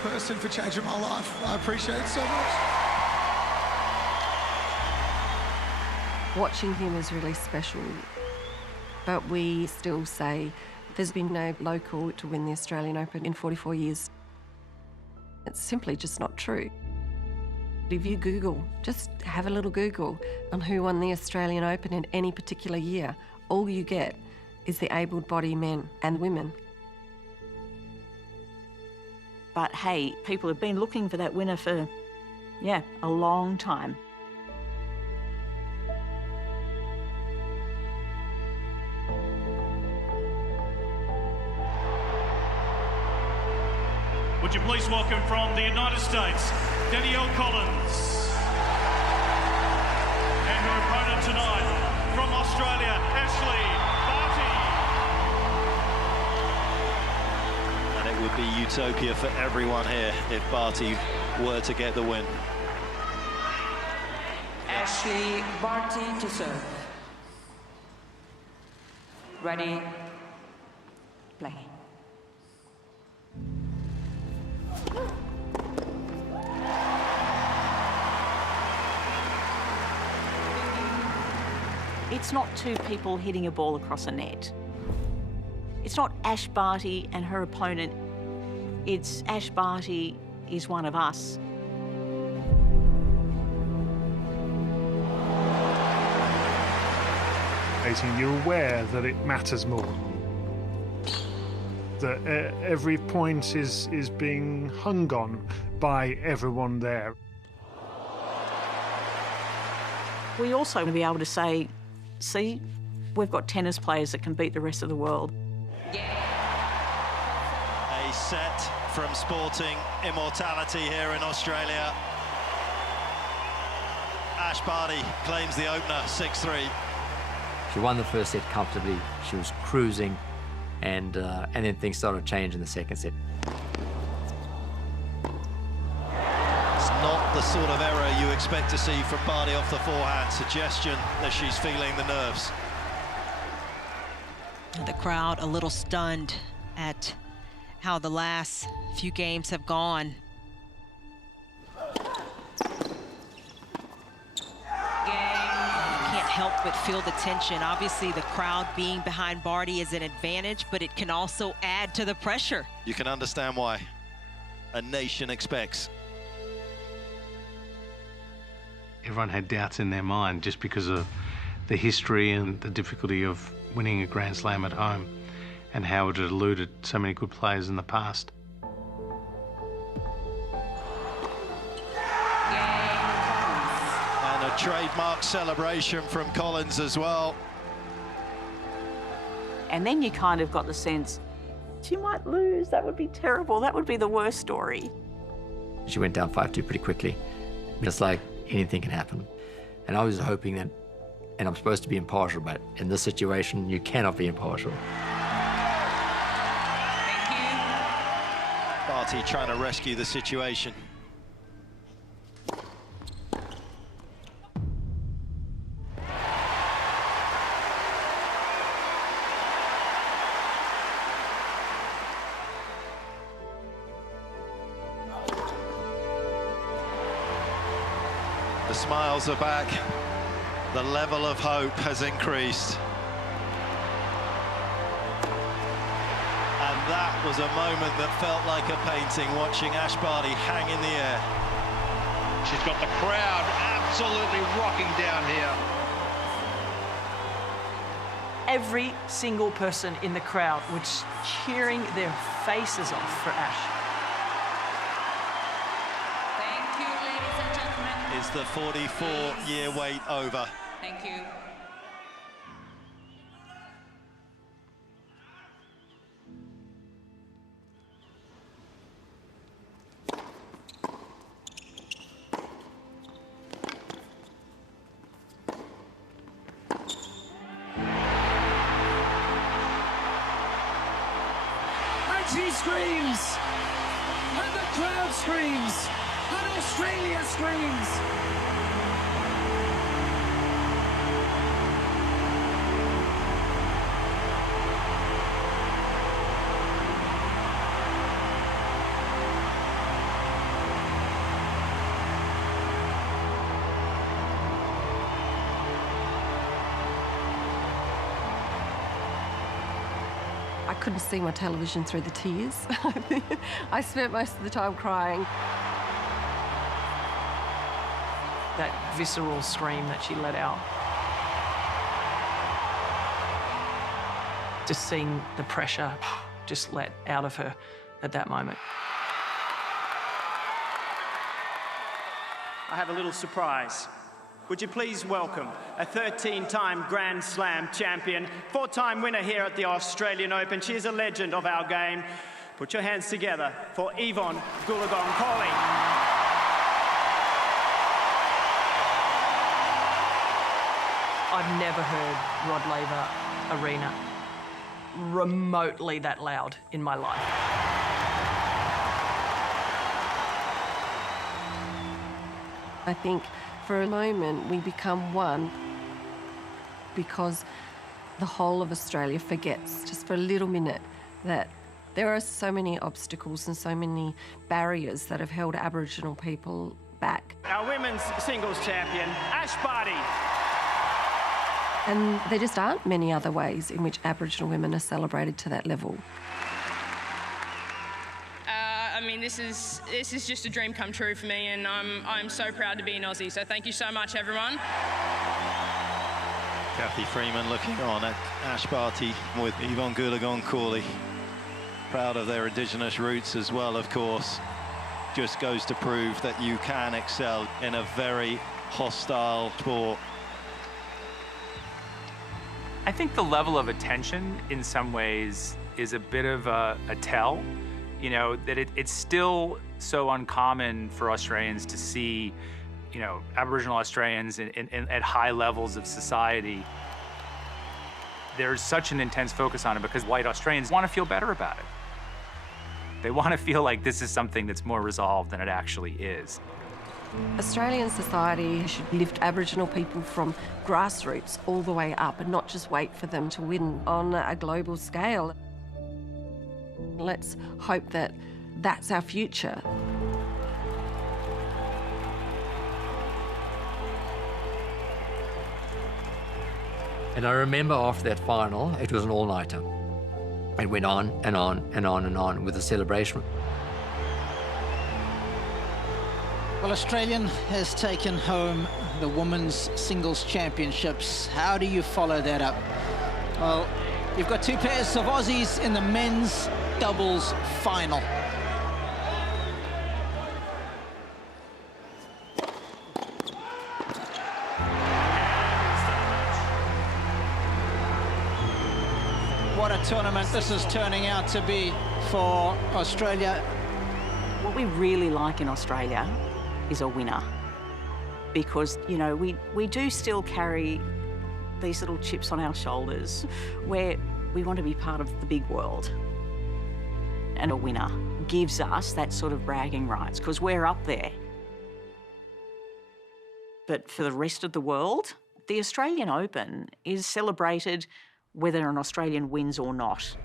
person for changing my life. I appreciate it so much. Watching him is really special, but we still say there's been no local to win the Australian Open in 44 years. It's simply just not true. If you Google, just have a little Google on who won the Australian Open in any particular year, all you get is the able-bodied men and women. But hey, people have been looking for that winner for, yeah, a long time. Would you please welcome from the United States, Danielle Collins. And her opponent tonight, from Australia, Ashley Barty. And it would be utopia for everyone here if Barty were to get the win. Ashley Barty to serve. Ready, play. It's not two people hitting a ball across a net. It's not Ash Barty and her opponent. It's Ash Barty is one of us. You're aware that it matters more. That every point is being hung on by everyone there. We also want to be able to say, see, we've got tennis players that can beat the rest of the world. A set from sporting immortality here in Australia. Ash Barty claims the opener, 6-3. She won the first set comfortably. She was cruising, and then things started to change in the second set. It's not the sort of error you expect to see from Barty off the forehand. Suggestion that she's feeling the nerves. The crowd a little stunned at how the last few games have gone. Help but feel the tension. Obviously, the crowd being behind Barty is an advantage, but it can also add to the pressure. You can understand why a nation expects. Everyone had doubts in their mind just because of the history and the difficulty of winning a Grand Slam at home and how it had eluded so many good players in the past. A trademark celebration from Collins as well. And then you kind of got the sense, she might lose, that would be terrible, that would be the worst story. She went down 5-2 pretty quickly. It's like anything can happen. And I was hoping that, and I'm supposed to be impartial, but in this situation, you cannot be impartial. Thank you. Barty trying to rescue the situation. The smiles are back. The level of hope has increased. And that was a moment that felt like a painting, watching Ash Barty hang in the air. She's got the crowd absolutely rocking down here. Every single person in the crowd was cheering their faces off for Ash. Is the 44-year wait over? Thank you. And she screams, and the crowd screams, and Australia screams. couldn't see my television through the tears. I spent most of the time crying. That visceral scream that she let out. Just seeing the pressure just let out of her at that moment. I have a little surprise. Would you please welcome a 13-time Grand Slam champion, 4-time winner here at the Australian Open. She is a legend of our game. Put your hands together for Yvonne Goolagong-Cawley. I've never heard Rod Laver Arena remotely that loud in my life. I think for a moment we become one because the whole of Australia forgets just for a little minute that there are so many obstacles and so many barriers that have held Aboriginal people back. Our women's singles champion, Ash Barty. And there just aren't many other ways in which Aboriginal women are celebrated to that level. I mean, this is just a dream come true for me, and I'm so proud to be an Aussie. So thank you so much, everyone. Kathy Freeman looking on at Ash Barty with Yvonne Goolagong-Cawley. Proud of their Indigenous roots as well, of course. Just goes to prove that you can excel in a very hostile sport. I think the level of attention in some ways is a bit of a tell, you know, that it's still so uncommon for Australians to see, you know, Aboriginal Australians at high levels of society. There's such an intense focus on it because white Australians want to feel better about it. They want to feel like this is something that's more resolved than it actually is. Australian society should lift Aboriginal people from grassroots all the way up and not just wait for them to win on a global scale. Let's hope that that's our future. And I remember after that final, it was an all-nighter. It went on and on and on and on with the celebration. Well, Australian has taken home the Women's Singles Championships. How do you follow that up? Well, you've got two pairs of Aussies in the men's doubles final. What a tournament this is turning out to be for Australia. What we really like in Australia is a winner, because, you know, we do still carry these little chips on our shoulders where we want to be part of the big world. And a winner gives us that sort of bragging rights because we're up there. But for the rest of the world, the Australian Open is celebrated whether an Australian wins or not.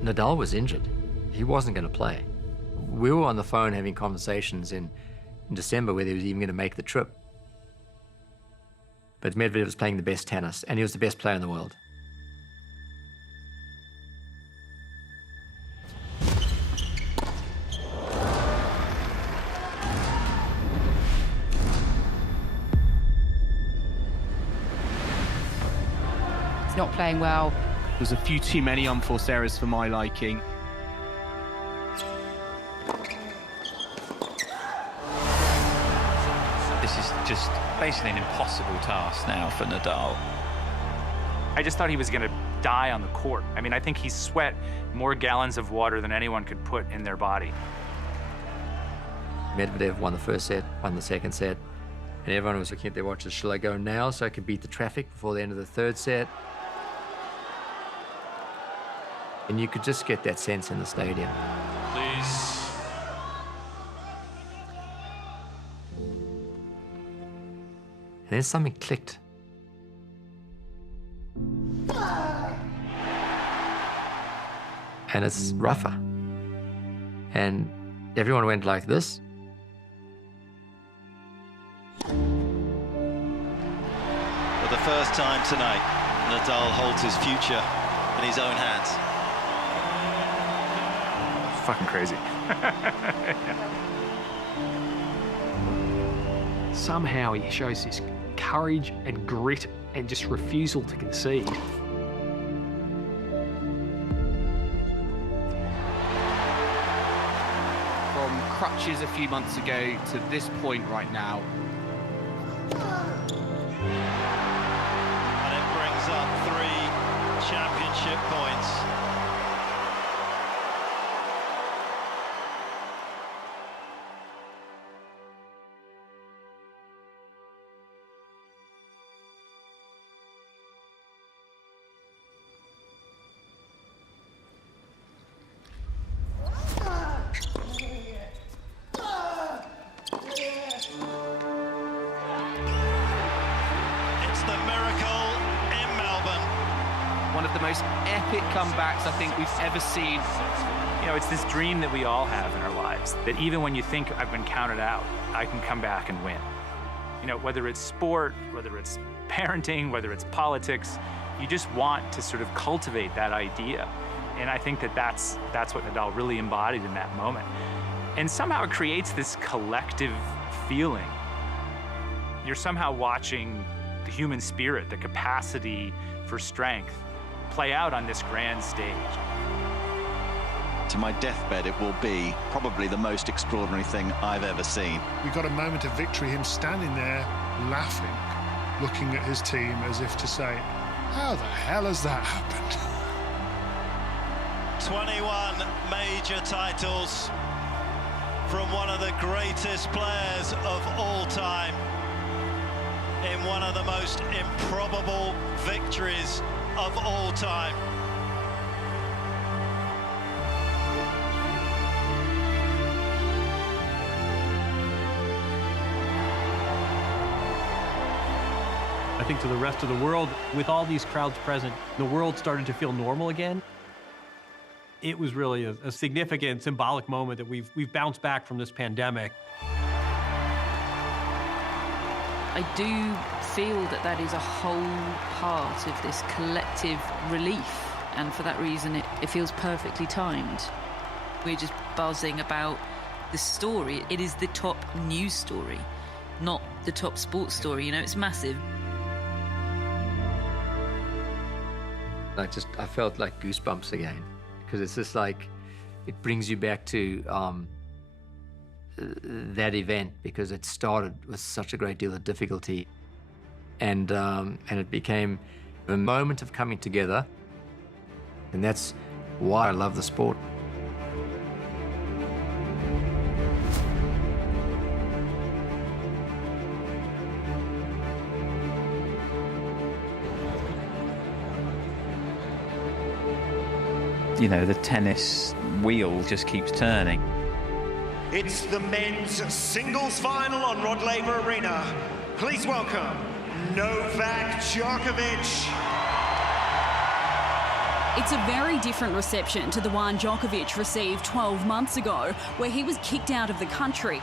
Nadal was injured. He wasn't going to play. We were on the phone having conversations in December whether he was even going to make the trip. But Medvedev was playing the best tennis, and he was the best player in the world. He's not playing well. There's a few too many unforced errors for my liking. This is just basically an impossible task now for Nadal. I just thought he was going to die on the court. I mean, I think he sweat more gallons of water than anyone could put in their body. Medvedev won the first set, won the second set, and everyone was looking at their watches. Shall I go now so I can beat the traffic before the end of the third set? And you could just get that sense in the stadium. Please. And then something clicked. And it's Rafa. And everyone went like this, For the first time tonight, Nadal holds his future in his own hands. Fucking crazy. Somehow he shows this courage and grit and just refusal to concede. From crutches a few months ago to this point right now. And it brings up 3 championship points. One of the most epic comebacks I think we've ever seen. You know, it's this dream that we all have in our lives, that even when you think I've been counted out, I can come back and win. You know, whether it's sport, whether it's parenting, whether it's politics, you just want to sort of cultivate that idea. And I think that that's what Nadal really embodied in that moment. And somehow it creates this collective feeling. You're somehow watching the human spirit, the capacity for strength, play out on this grand stage. To my deathbed, it will be probably the most extraordinary thing I've ever seen. We got a moment of victory, him standing there laughing, looking at his team as if to say, how the hell has that happened? 21 major titles from one of the greatest players of all time in one of the most improbable victories of all time. I think to the rest of the world, with all these crowds present, the world started to feel normal again. It was really a significant, symbolic moment that we've bounced back from this pandemic. I do feel that that is a whole part of this collective relief, and for that reason it feels perfectly timed. We're just buzzing about the story. It is the top news story, not the top sports story. You know, it's massive. I felt like goosebumps again, because it's just like, it brings you back to that event, because it started with such a great deal of difficulty, and it became a moment of coming together, and that's why I love the sport. You know, the tennis wheel just keeps turning. It's the men's singles final on Rod Laver Arena. Please welcome Novak Djokovic. It's a very different reception to the one Djokovic received 12 months ago, where he was kicked out of the country.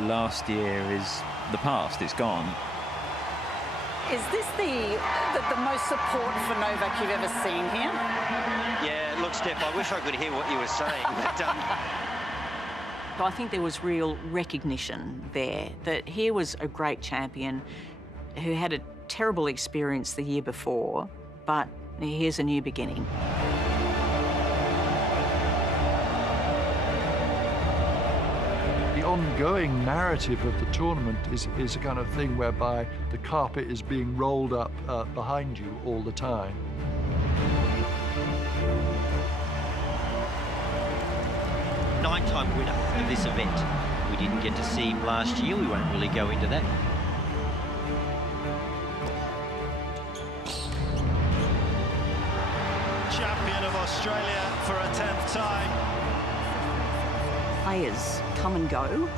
Last year is the past, it's gone. Is this the most support for Novak you've ever seen here? Yeah, look, Steph, I wish I could hear what you were saying, but... I think there was real recognition there that here was a great champion who had a terrible experience the year before, but here's a new beginning. The ongoing narrative of the tournament is a kind of thing whereby the carpet is being rolled up behind you all the time. Nine-time winner of this event. We didn't get to see him last year. We won't really go into that. Champion of Australia for a 10th time. Players come and go,